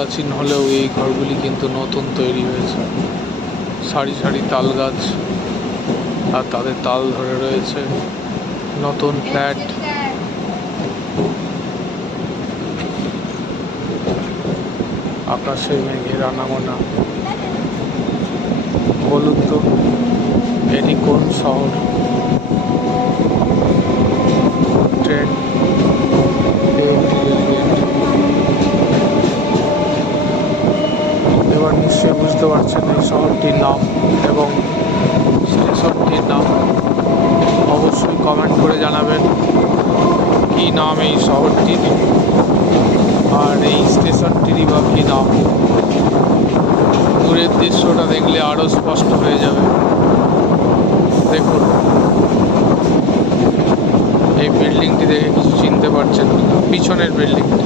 প্রাচীন হলেও এই ঘরগুলি কিন্তু নতুন তৈরি হয়েছে। সারি সারি তাল গাছ আর তাদের তাল ধরে রয়েছে। নতুন ফ্ল্যাট। আকাশে মেঘের আনাগোনা। বলুন তো এটি কোন শহর? ট্রেন, এবার নিশ্চয়ই বুঝতে পারছেন এই শহরটির নাম এবং স্টেশনটির নাম। অবশ্যই কমেন্ট করে জানাবেন কী নাম এই শহরটির আর এই স্টেশনটিরই বা কী নাম। দূরের দৃশ্যটা দেখলে আরও স্পষ্ট হয়ে যাবে। দেখুন এই বিল্ডিংটি দেখে কিছু চিনতে পারছেন, পিছনের বিল্ডিংটি।